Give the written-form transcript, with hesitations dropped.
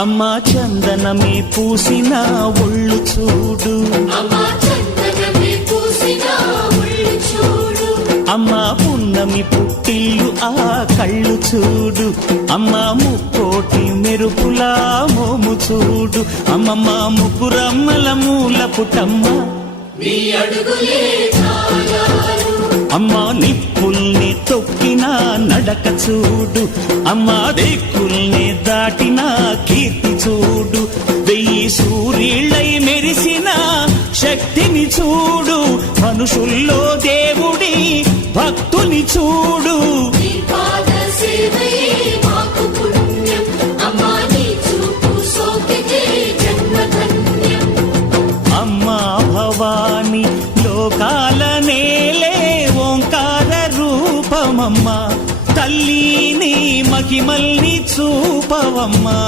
అమ్మా చందనమే పూసిన ఒళ్ళు చూడు, అమ్మా పున్నమి పుట్టిల్లు ఆ కళ్ళు చూడు, అమ్మా ముక్కోటి మెరుపులా మోము చూడు, అమ్మమ్మ ముగ్గురమ్మల మూల పుటమ్మ అమ్మా నిప్పుల్ని తొక్కిన నడక చూడు, అమ్మా దిక్కుల్ని దాటిన కీర్తి చూడు, 1000 సూర్యుళ్ళై మెరిసిన శక్తిని చూడు, మనుషుల్లో దేవుడి భక్తుని చూడు. అమ్మా భవాని లోకాల నేలే ఓంకార రూపమమ్మా, తల్లిని మహిమల్ని చూపవమ్మా.